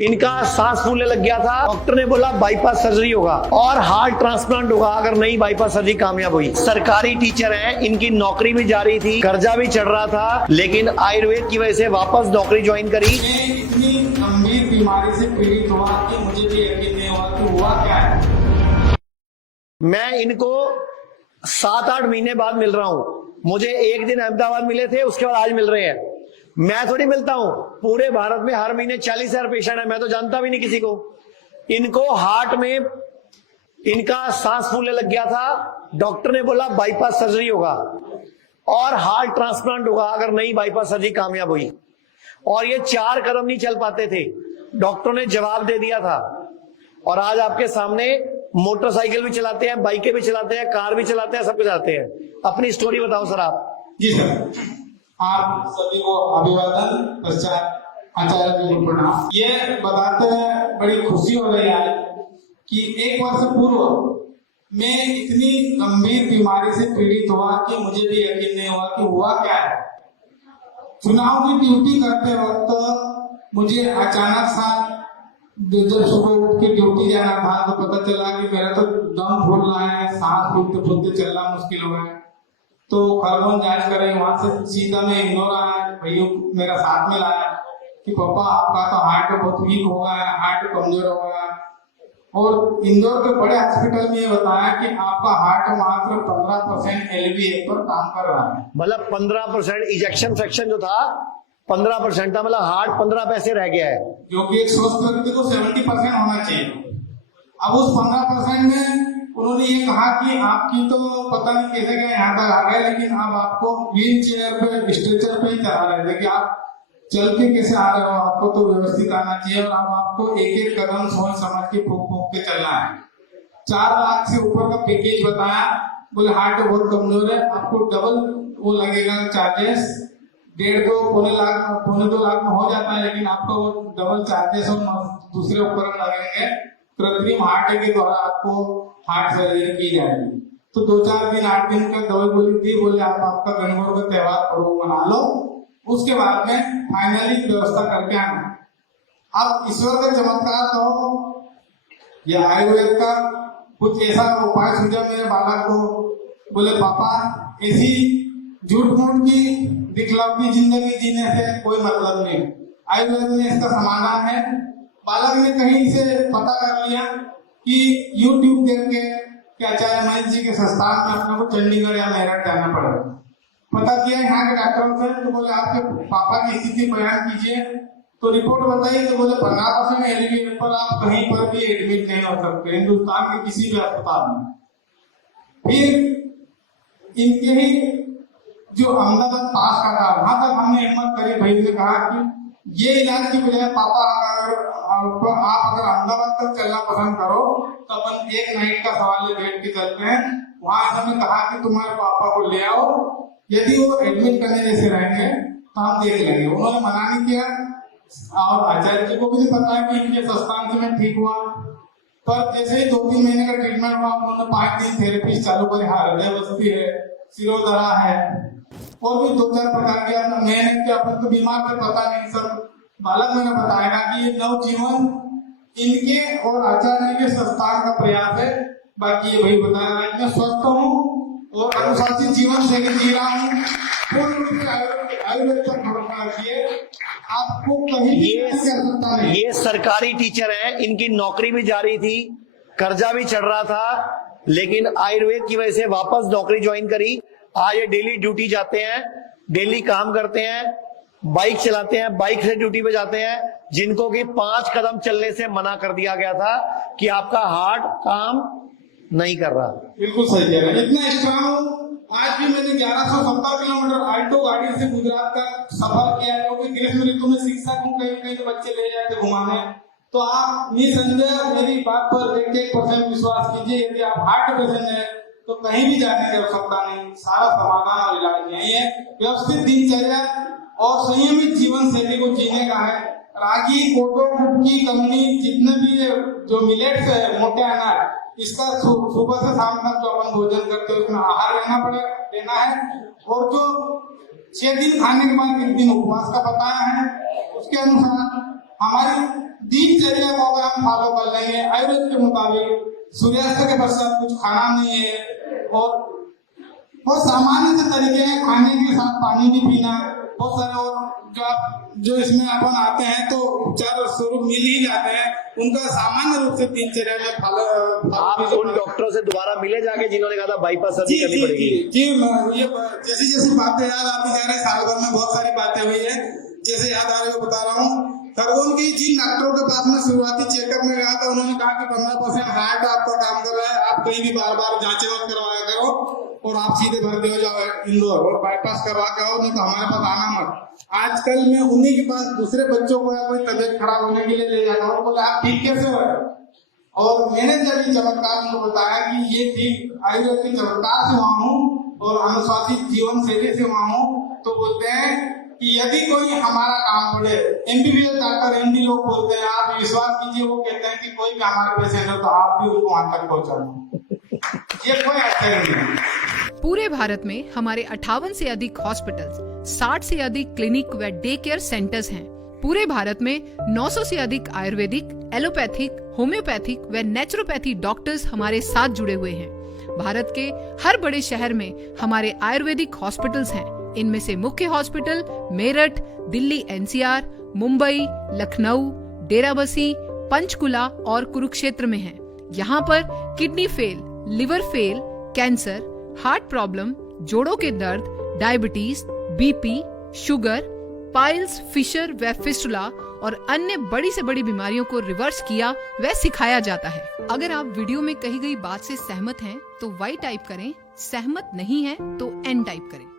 इनका सांस फूलने लग गया था। डॉक्टर ने बोला बाईपास सर्जरी होगा और हार्ट ट्रांसप्लांट होगा अगर नहीं बाईपास सर्जरी कामयाब हुई। सरकारी टीचर हैं, इनकी नौकरी भी जा रही थी, कर्जा भी चढ़ रहा था, लेकिन आयुर्वेद की वजह से वापस नौकरी ज्वाइन करी। मैं इतनी गंभीर बीमारी से पीड़ित हुआ कि मुझे भी यकीन नहीं हुआ कि हुआ क्या है। मैं इनको 7-8 महीने बाद मिल रहा हूँ। मुझे एक दिन अहमदाबाद मिले थे, उसके बाद आज मिल रहे हैं। मैं थोड़ी मिलता हूं, पूरे भारत में हर महीने 40,000 पेशेंट है, मैं तो जानता भी नहीं किसी को। इनको हार्ट में इनका सांस फूलने लग गया था। डॉक्टर ने बोला बाईपास सर्जरी होगा और हार्ट ट्रांसप्लांट होगा अगर नहीं बाईपास सर्जरी कामयाब हुई। और ये 4 कदम नहीं चल पाते थे, डॉक्टरों ने जवाब दे दिया था। और आज आपके सामने मोटरसाइकिल भी चलाते हैं, बाइकें भी चलाते हैं, कार भी चलाते हैं, सब कुछ चलाते हैं। अपनी स्टोरी बताओ सर आप। जी सर, आप सभी को अभिवादन, पश्चात आचार्य जी को प्रणाम। ये बताते हुए बड़ी खुशी हो रही है कि 1 वर्ष पूर्व मैं इतनी गंभीर बीमारी से पीड़ित हुआ कि मुझे भी यकीन नहीं हुआ कि हुआ क्या है। चुनाव की ड्यूटी करते वक्त मुझे अचानक सा जब सुबह उठ के ड्यूटी जाना था तो पता चला कि मेरा तो दम फूल रहा है, सांस फूलते फूलते चलना मुश्किल हो गया। तो खरगोन जांच करें, वहां से सीधा में इंदौर आया, भैया मेरा साथ में लाया कि पापा आपका तो हार्ट बहुत वीक हो गया है, हार्ट कमजोर हो गया। और इंदौर के बड़े हॉस्पिटल में ये बताया कि आपका हार्ट मात्र 15% LVA पर काम कर रहा है। मतलब 15% इजेक्शन फ्रैक्शन जो था 15% था, मतलब हार्ट 15 पैसे रह गया है, जो कि एक स्वस्थ व्यक्ति को 70% होना चाहिए। अब उस 15% में उन्होंने ये कहा कि आपकी तो पता नहीं कैसे गए यहाँ तक आ गए, लेकिन अब आपको व्हील चेयर पे स्ट्रेचर पे ही चला रहे थे कि आप चल के कैसे आ रहे हो, आपको तो व्यवस्थित आना चाहिए और अब आपको एक एक कदम सोच समझ के फूक फूक के चलना है। 4 लाख से ऊपर का पैकेज बताया। बोले हार्ट बहुत कमजोर है, आपको डबल वो लगेगा चार्जेस, 1.5 पौने 2 लाख में हो जाता है, लेकिन आपको डबल चार्जेस और दूसरे उपकरण लगेंगे। कृत्रिम हार्ट के द्वारा आपको हार्ट सर्जरी की जाएगी। तो 2-4 दिन 8 दिन का दवाई गोली दी, बोले आप आपका गणगौर का त्योहार पर्व मना लो, उसके बाद में फाइनली व्यवस्था करके आना। अब ईश्वर का चमत्कार तो या आयुर्वेद का कुछ ऐसा उपाय सूझा मेरे बालक को। बोले पापा ऐसी झूठ मूठ की दिखलावती जिंदगी जीने से कोई मतलब नहीं, आयुर्वेद में इसका समाधान है। बालक ने कहीं से पता कर लिया कि YouTube देख के कि आचार्य महेश जी के संस्थान में अपने को चंडीगढ़ या मेरठ जाना पड़ेगा। पता किया यहाँ के डॉक्टरों से, तो बोले आपके पापा की स्थिति बयान कीजिए। तो रिपोर्ट बताई तो बोले 15% LVA पर आप कहीं पर भी एडमिट नहीं हो सकते हिंदुस्तान के किसी भी अस्पताल में। फिर इनके ही जो अहमदाबाद पास का था वहां तक हमने हिम्मत करी, भाई ने कहा कि ये इलाज की बजाय पापा आप अगर अहमदाबाद तक चलना पसंद करो तो अपन एक नाइट का सवाल बैठ के चलते हैं। वहां हमने कहा कि तुम्हारे पापा को ले आओ, यदि वो एडमिट करने जैसे रहेंगे तो हम देख लेंगे। उन्होंने मना नहीं किया और आचार्य जी को भी पता है कि इनके संस्थान से मैं ठीक हुआ। पर जैसे ही 2-3 महीने का ट्रीटमेंट हुआ, उन्होंने 5 दिन थेरेपी चालू करी। हृदय बस्ती है, सिरोदरा है और भी 2-4 प्रकार के। मैंने क्या अपन तो बीमार पे पता नहीं, सब बालक मैंने बताया कि ये नवजीवन इनके और आचार्य के संस्थान का प्रयास है। बाकी ये भाई बताया कि मैं स्वस्थ हूँ और अनुशासित जीवन शैली जी रहा हूँ। पूर्ण रूप से आयुर्वेद पर भरोसा रखिए, आपको कहीं भी नहीं कर सकता है। ये सरकारी टीचर हैं, इनकी नौकरी भी जा रही थी, कर्जा भी चढ़ रहा था, लेकिन आयुर्वेद की वजह से वापस नौकरी ज्वाइन करी। आज ये डेली ड्यूटी जाते हैं, डेली काम करते हैं, बाइक चलाते हैं, बाइक से ड्यूटी पे जाते हैं। जिनको कि 5 कदम चलने से मना कर दिया गया था कि आपका हार्ट काम नहीं कर रहा। बिल्कुल सही कह रहे हैं। इतना स्ट्रांग आज भी मैंने 1170 किलोमीटर आल्टो गाड़ी से गुजरात का सफर किया है, क्योंकि ग्रीष्म ऋतु में शिक्षक हूँ, कहीं कहीं तो बच्चे ले जाते घुमाने। तो आप निसंदेह मेरी बात पर 1% विश्वास कीजिए, यदि आप हार्ट पेशेंट है तो कहीं भी जाने की आवश्यकता नहीं, सारा समाधान और इलाज यही है। व्यवस्थित दिनचर्या और संयमित जीवन शैली को जीने का है। रागी, कोटो, कुटकी, कंगनी, जितने भी जो मिलेट्स है, मोटे अनाज, इसका सुबह से शाम तक जो अपन भोजन करते हैं उसमें आहार लेना है। और जो 6 दिन खाने के बाद 1 दिन उपवास का बताया है, उसके अनुसार हमारी दिनचर्या को अगर हम फॉलो कर लेंगे आयुर्वेद के मुताबिक, सूर्यास्त के पश्चात कुछ खाना नहीं है और बहुत सामान्य से तरीके हैं, खाने के साथ पानी भी पीना, बहुत सारे और जो इसमें अपन आते हैं तो उपचार स्वरूप मिल ही जाते हैं, उनका सामान्य रूप से दिनचर्या में आप उन डॉक्टरों से दोबारा मिले जाके जिन्होंने कहा था बाईपास सर्जरी करनी पड़ेगी? जी, ये जैसी जैसी बातें याद आती जा रही, साल भर में बहुत सारी बातें हुई है, जैसे याद आ रही है बता रहा हूँ। खरगोन की जिन डॉक्टरों के पास में शुरुआती चेकअप में गया था, उन्होंने कहा कि 15% हार्ट आपका काम कर रहा है, आप कहीं भी बार बार जांचें मत करवाया करो और आप सीधे भर्ती हो जाओ इंदौर और बाईपास करवा के आओ, नहीं तो हमारे पास आना मत। आजकल मैं उन्हीं के पास दूसरे बच्चों को या कोई तबियत खराब होने के लिए ले जाता हूँ, बोले आप ठीक कैसे हो? और मैंने जब ये चमत्कार उनको बताया कि ये ठीक आयुर्वेद के चमत्कार से वहां हूँ और अनुशासित जीवन शैली से वहां हूँ, तो बोलते हैं कि यदि कोई हमारा काम पड़े, एमबीबीएस डॉक्टर एमडी लोग बोलते हैं, आप विश्वास कीजिए, वो कहते हैं कि कोई भी हमारे पेशेंट हो तो आप भी उनको वहां तक पहुंचाना, ये कोई आश्चर्य नहीं है। पूरे भारत में हमारे 58 से अधिक हॉस्पिटल्स, 60 से अधिक क्लिनिक व डे केयर सेंटर्स हैं। पूरे भारत में 900 से अधिक आयुर्वेदिक, एलोपैथिक, होम्योपैथिक व नेचुरोपैथी डॉक्टर्स हमारे साथ जुड़े हुए हैं। भारत के हर बड़े शहर में हमारे आयुर्वेदिक हॉस्पिटल्स हैं। इनमें से मुख्य हॉस्पिटल मेरठ, दिल्ली एनसीआर, मुंबई, लखनऊ, डेराबसी, पंचकुला और कुरुक्षेत्र में हैं। यहाँ पर kidney fail, liver fail, cancer, heart problem, जोड़ों के दर्द, diabetes, BP, sugar, piles, fissure व फिस्टुला और अन्य बड़ी से बड़ी बीमारियों को रिवर्स किया व सिखाया जाता है। अगर आप वीडियो में कही गई बात से सहमत हैं तो Y टाइप करें, सहमत नहीं है तो N टाइप करें।